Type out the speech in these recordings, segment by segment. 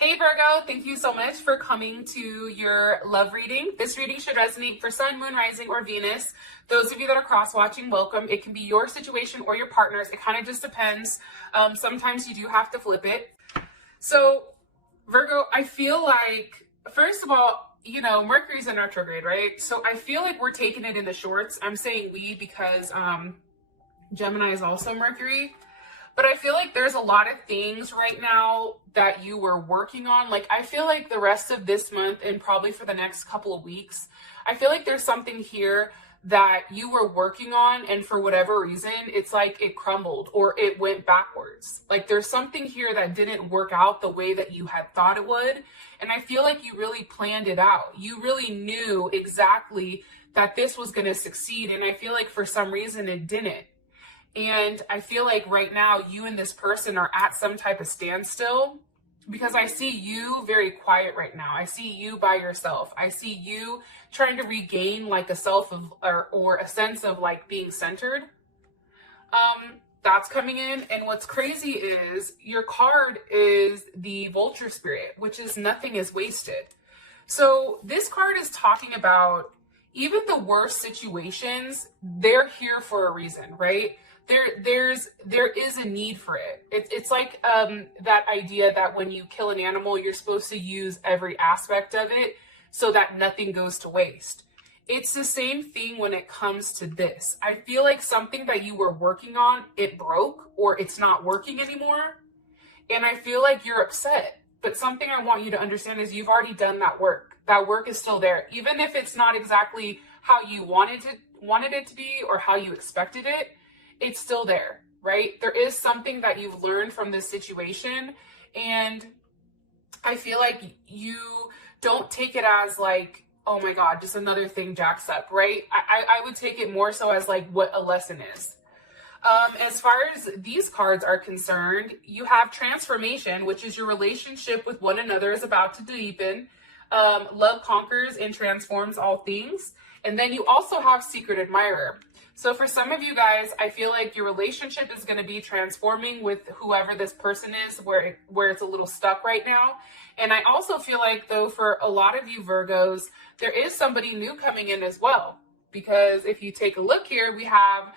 Hey Virgo, thank you so much for coming to your love reading. This reading should resonate for Sun, Moon, Rising, or Venus. Those of you that are cross-watching, welcome. It can be your situation or your partner's. It kind of just depends. Sometimes you do have to flip it. So Virgo, I feel like, first of all, Mercury's in retrograde, right? So I feel like we're taking it in the shorts. I'm saying we because Gemini is also Mercury. But I feel like there's a lot of things right now that you were working on. Like, I feel like the rest of this month and probably for the next couple of weeks, I feel like there's something here that you were working on, and for whatever reason, it's like it crumbled or it went backwards. Like, there's something here that didn't work out the way that you had thought it would. And I feel like you really planned it out. You really knew exactly that this was going to succeed. And I feel like for some reason it didn't. And I feel like right now you and this person are at some type of standstill, because I see you very quiet right now. I see you by yourself. I see you trying to regain like a self of or a sense of like being centered. That's coming in. And what's crazy is your card is the Vulture Spirit, which is nothing is wasted. So this card is talking about even the worst situations, they're here for a reason, right? There is a need for it. It's like that idea that when you kill an animal, you're supposed to use every aspect of it so that nothing goes to waste. It's the same thing when it comes to this. I feel like something that you were working on, it broke or it's not working anymore. And I feel like you're upset. But something I want you to understand is you've already done that work. That work is still there. Even if it's not exactly how you wanted it to be or how you expected it, it's still there, right? There is something that you've learned from this situation. And I feel like you don't take it as like, oh my God, just another thing jacks up, right? I would take it more so as like what a lesson is. As far as these cards are concerned, you have transformation, which is your relationship with one another is about to deepen. Love conquers and transforms all things. And then you also have secret admirer. So for some of you guys, I feel like your relationship is going to be transforming with whoever this person is, where it's a little stuck right now. And I also feel like, though, for a lot of you Virgos, there is somebody new coming in as well. Because if you take a look here, we have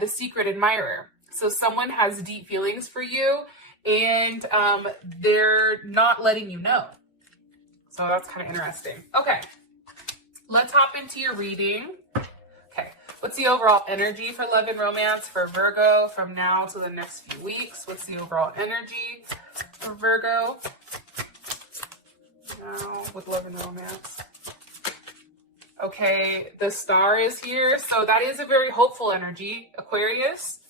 the secret admirer. So someone has deep feelings for you, and they're not letting you know. So that's kind of interesting. Okay, let's hop into your reading. Okay, what's the overall energy for love and romance for Virgo from now to the next few weeks? What's the overall energy for Virgo now with love and romance? Okay, the star is here. So that is a very hopeful energy, Aquarius.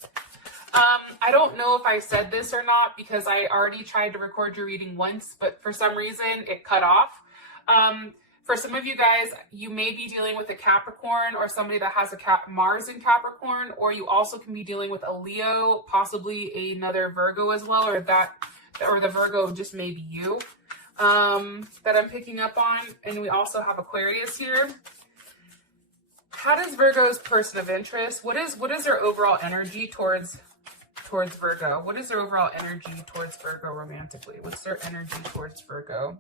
I don't know if I said this or not because I already tried to record your reading once, but for some reason it cut off. For some of you guys, you may be dealing with a Capricorn or somebody that has a Mars in Capricorn, or you also can be dealing with a Leo, possibly another Virgo as well, or the Virgo just may be you that I'm picking up on. And we also have Aquarius here. How does Virgo's person of interest, what is their overall energy towards Virgo? What is their overall energy towards Virgo romantically? What's their energy towards Virgo?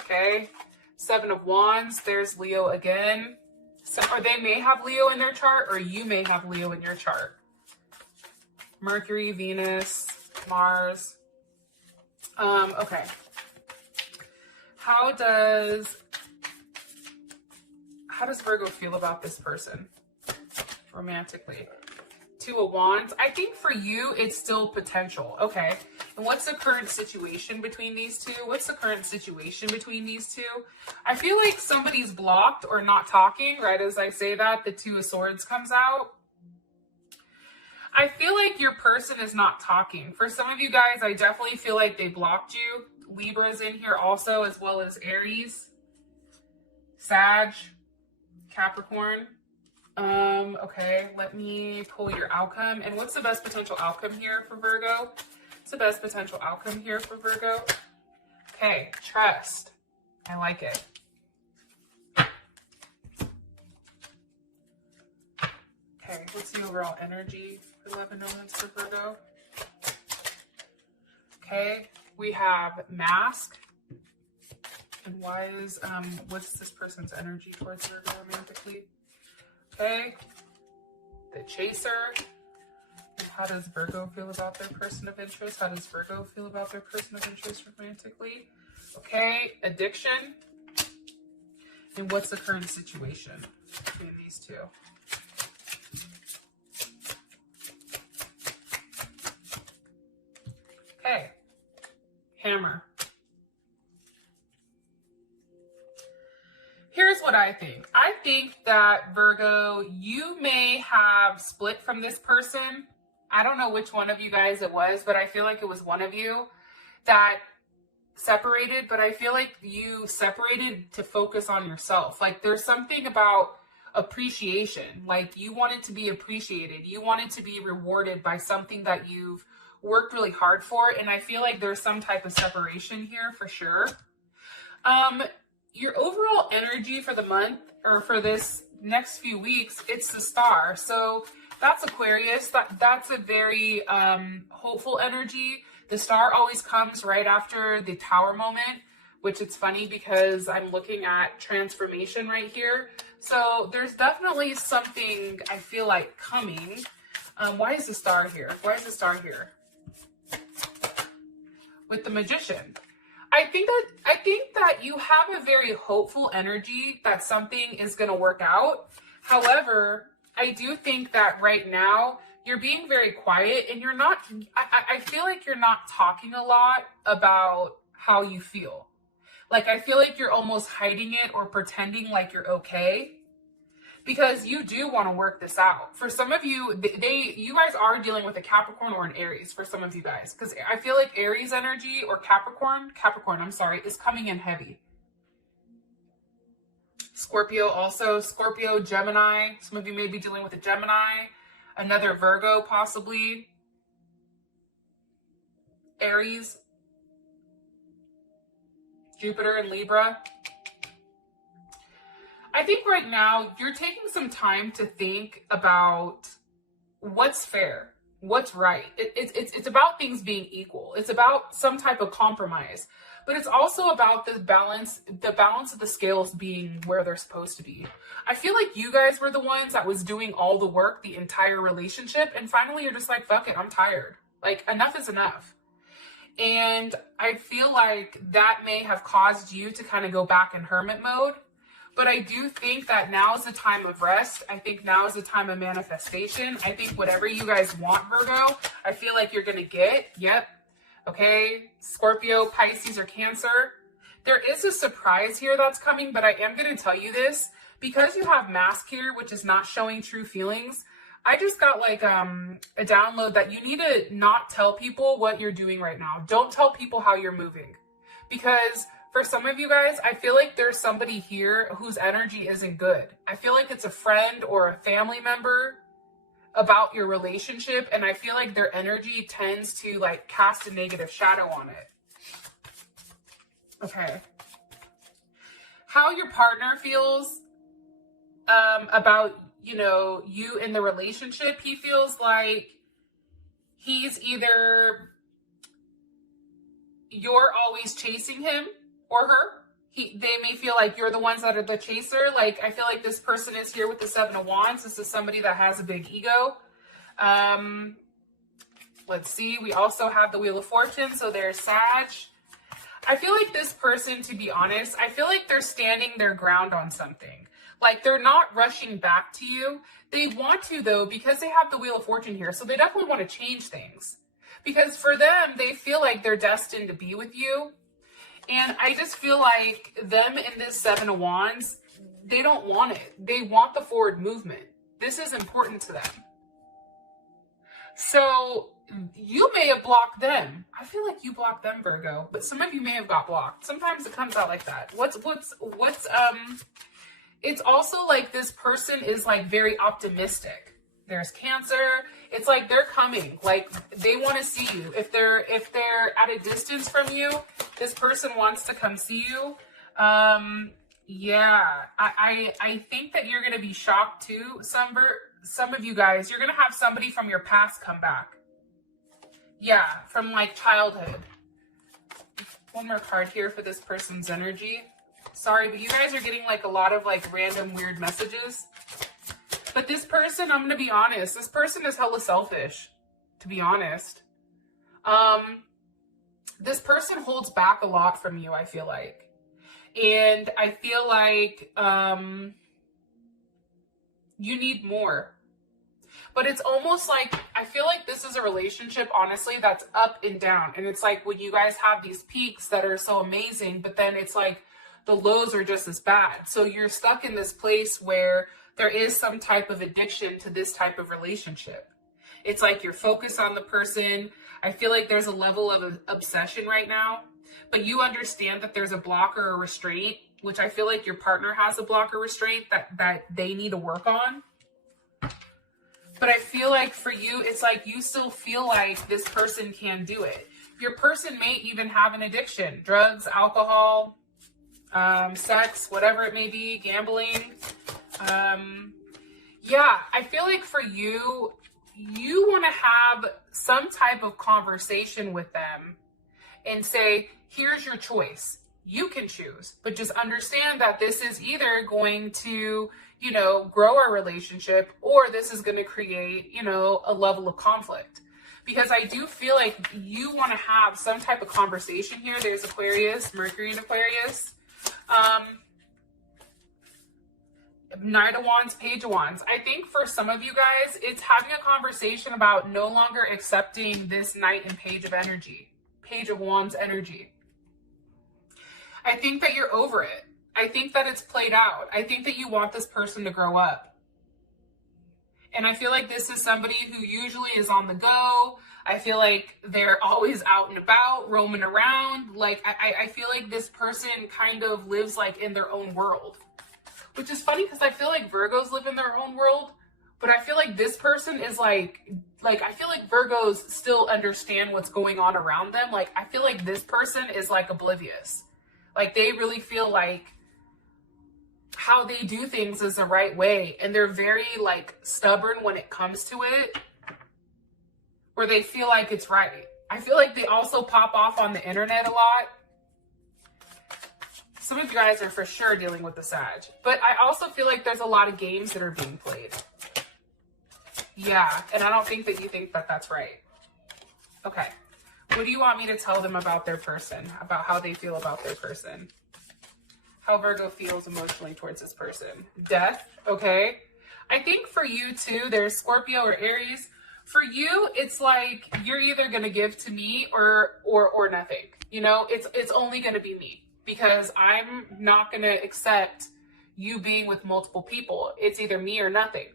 Okay. 7 of Wands, there's Leo again. So, or they may have Leo in their chart, or you may have Leo in your chart. Mercury, Venus, Mars. Okay. How does Virgo feel about this person romantically? 2 of Wands. I think for you, it's still potential. Okay. And what's the current situation between these two? What's the current situation between these two? I feel like somebody's blocked or not talking, right? As I say that, the 2 of Swords comes out. I feel like your person is not talking. For some of you guys, I definitely feel like they blocked you. Libra's in here also, as well as Aries, Sag, Capricorn. Okay, let me pull your outcome. And what's the best potential outcome here for Virgo? What's the best potential outcome here for Virgo? Okay, trust. I like it. Okay, what's the overall energy for love and romance for Virgo? Okay, we have Mask, And why is, what's this person's energy towards Virgo romantically? Okay. The Chaser. And how does Virgo feel about their person of interest? How does Virgo feel about their person of interest romantically? Okay. Addiction. And what's the current situation between these two? Okay. Hammer. Here's what I think. I think that, Virgo, you may have split from this person. I don't know which one of you guys it was, but I feel like it was one of you that separated, but I feel like you separated to focus on yourself. Like there's something about appreciation. Like you wanted to be appreciated. You wanted to be rewarded by something that you've worked really hard for. And I feel like there's some type of separation here for sure. Your overall energy for the month or for this next few weeks, it's the Star. So that's Aquarius. That's a very hopeful energy. The Star always comes right after the Tower moment, which it's funny because I'm looking at transformation right here. So there's definitely something I feel like coming. Why is the Star here? Why is the Star here? With the Magician. I think that you have a very hopeful energy that something is going to work out. However, I do think that right now you're being very quiet and you're not, I feel like you're not talking a lot about how you feel. Like, I feel like you're almost hiding it or pretending like you're okay because you do want to work this out. For some of you, you guys are dealing with a Capricorn or an Aries for some of you guys, because I feel like Aries energy or Capricorn, I'm sorry, is coming in heavy. Scorpio also, Scorpio, Gemini. Some of you may be dealing with a Gemini, another Virgo possibly, Aries, Jupiter and Libra. I think right now you're taking some time to think about what's fair, what's right. It's about things being equal. It's about some type of compromise, but it's also about the balance of the scales being where they're supposed to be. I feel like you guys were the ones that was doing all the work, the entire relationship, and finally you're just like, fuck it, I'm tired. Like, enough is enough. And I feel like that may have caused you to kind of go back in hermit mode. But I do think that now is the time of rest. I think now is the time of manifestation. I think whatever you guys want, Virgo, I feel like you're going to get. Yep. Okay. Scorpio, Pisces, or Cancer. There is a surprise here that's coming, but I am going to tell you this. Because you have mask here, which is not showing true feelings, I just got like a download that you need to not tell people what you're doing right now. Don't tell people how you're moving. Because for some of you guys, I feel like there's somebody here whose energy isn't good. I feel like it's a friend or a family member about your relationship, and I feel like their energy tends to like cast a negative shadow on it. Okay. How your partner feels about, you know, you in the relationship, he feels like he's either you're always chasing him or her. They may feel like you're the ones that are the chaser. Like, I feel like this person is here with the Seven of Wands. This is somebody that has a big ego. Let's see. We also have the Wheel of Fortune. So there's Sag. I feel like this person, to be honest, I feel like they're standing their ground on something. Like, they're not rushing back to you. They want to, though, because they have the Wheel of Fortune here. So they definitely want to change things. Because for them, they feel like they're destined to be with you. And I just feel like them in this Seven of Wands, they don't want it. They want the forward movement. This is important to them. So you may have blocked them. I feel like you blocked them, Virgo, but some of you may have got blocked. Sometimes it comes out like that. It's also like this person is like very optimistic. There's Cancer. It's like they're coming. Like, they want to see you. If they're at a distance from you, this person wants to come see you. Yeah, I think that you're going to be shocked too. Some of you guys, you're going to have somebody from your past come back. Yeah, from like childhood. One more card here for this person's energy. Sorry, but you guys are getting like a lot of like random weird messages. But this person, I'm going to be honest, this person is hella selfish, to be honest. This person holds back a lot from you, I feel like. And I feel like you need more. But it's almost like, I feel like this is a relationship, honestly, that's up and down. And it's like when you guys have these peaks that are so amazing, but then it's like the lows are just as bad. So you're stuck in this place where there is some type of addiction to this type of relationship. It's like you're focused on the person. I feel like there's a level of obsession right now, but you understand that there's a block or a restraint, which I feel like your partner has a block or restraint that they need to work on. But I feel like for you, it's like you still feel like this person can do it. Your person may even have an addiction, drugs, alcohol, sex, whatever it may be, gambling. Yeah, I feel like for you, you want to have some type of conversation with them and say, here's your choice. You can choose, but just understand that this is either going to, you know, grow our relationship, or this is going to create, you know, a level of conflict. Because I do feel like you want to have some type of conversation here. There's Aquarius, Mercury in Aquarius. Knight of Wands, Page of Wands. I think for some of you guys, it's having a conversation about no longer accepting this Knight and Page of energy, Page of Wands energy. I think that you're over it. I think that it's played out. I think that you want this person to grow up. And I feel like this is somebody who usually is on the go. I feel like they're always out and about, roaming around. Like, I feel like this person kind of lives like in their own world. Which is funny because I feel like Virgos live in their own world. But I feel like this person is like I feel like Virgos still understand what's going on around them. Like, I feel like this person is like oblivious. Like, they really feel like how they do things is the right way. And they're very like stubborn when it comes to it, where they feel like it's right. I feel like they also pop off on the internet a lot. Some of you guys are for sure dealing with the Sag. But I also feel like there's a lot of games that are being played. Yeah, and I don't think that you think that that's right. Okay. What do you want me to tell them about their person? About how they feel about their person? How Virgo feels emotionally towards this person? Death, okay. I think for you too, there's Scorpio or Aries. For you, it's like you're either going to give to me or nothing. You know, it's only going to be me, because I'm not going to accept you being with multiple people. It's either me or nothing.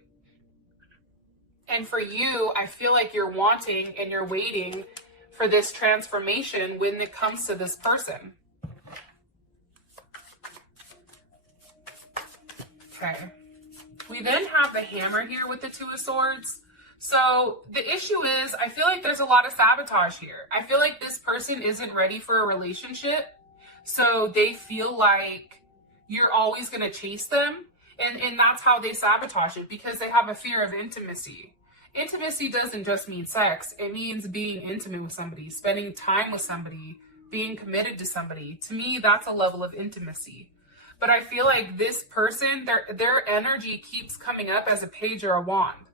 And for you, I feel like you're wanting and you're waiting for this transformation when it comes to this person. Okay. We then have the Hammer here with the Two of Swords. So the issue is, I feel like there's a lot of sabotage here. I feel like this person isn't ready for a relationship. So they feel like you're always going to chase them. And that's how they sabotage it, because they have a fear of intimacy. Intimacy doesn't just mean sex. It means being intimate with somebody, spending time with somebody, being committed to somebody. To me, that's a level of intimacy. But I feel like this person, their energy keeps coming up as a Page or a Wand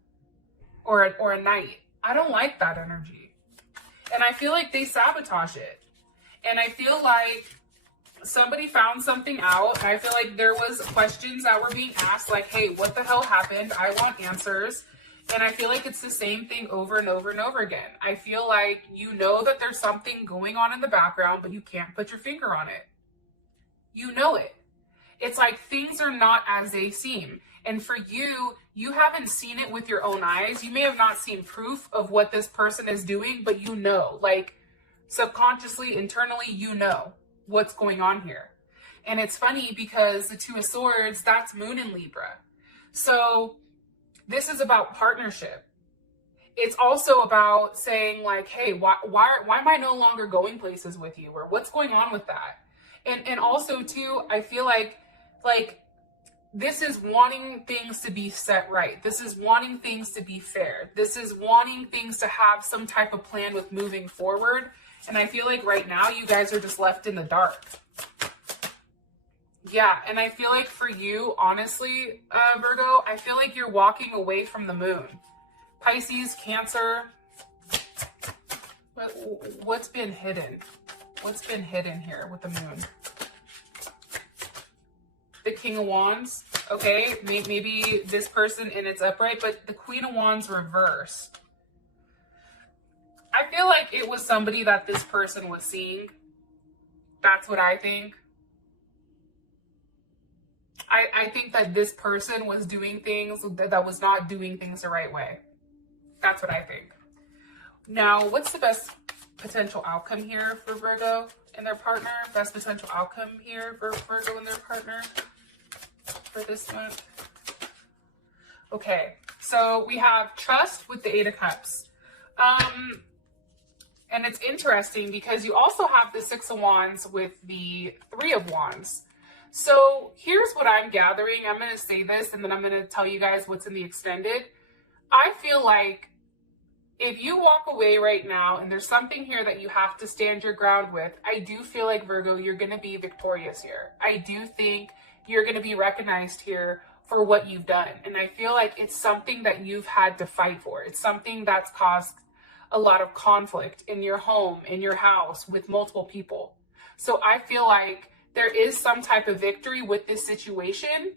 or a Knight. I don't like that energy. And I feel like they sabotage it. And I feel like somebody found something out. I feel like there was questions that were being asked, like, hey, what the hell happened? I want answers. And I feel like it's the same thing over and over and over again. I feel like you know that there's something going on in the background, but you can't put your finger on it. You know it. It's like things are not as they seem. And for you, you haven't seen it with your own eyes. You may have not seen proof of what this person is doing, but you know, like subconsciously, internally, you know what's going on here. And it's funny because the Two of Swords, that's Moon in Libra. So this is about partnership. It's also about saying like, hey, why am I no longer going places with you? Or what's going on with that? And also too, I feel like this is wanting things to be set right. This is wanting things to be fair. This is wanting things to have some type of plan with moving forward. And I feel like right now you guys are just left in the dark. Yeah, and I feel like for you, honestly, Virgo, I feel like you're walking away from the moon. Pisces, Cancer, what's been hidden? What's been hidden here with the moon? The King of Wands, okay, maybe this person in its upright, but the Queen of Wands reversed. I feel like it was somebody that this person was seeing. That's what I think. I think that this person was doing things that was not doing things the right way. That's what I think. Now, what's the best potential outcome here for Virgo and their partner? Best potential outcome here for Virgo and their partner for this month? Okay, so we have trust with the Eight of Cups. And it's interesting because you also have the Six of Wands with the Three of Wands. So here's what I'm gathering. I'm going to say this and then I'm going to tell you guys what's in the extended. I feel like if you walk away right now and there's something here that you have to stand your ground with, I do feel like, Virgo, you're going to be victorious here. I do think you're going to be recognized here for what you've done. And I feel like it's something that you've had to fight for. It's something that's caused a lot of conflict in your home, in your house, with multiple people. So I feel like there is some type of victory with this situation,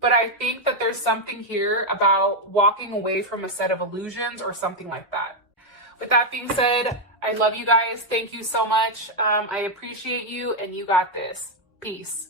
but I think that there's something here about walking away from a set of illusions or something like that. With that being said, I love you guys. Thank you so much. I appreciate you, and you got this. Peace.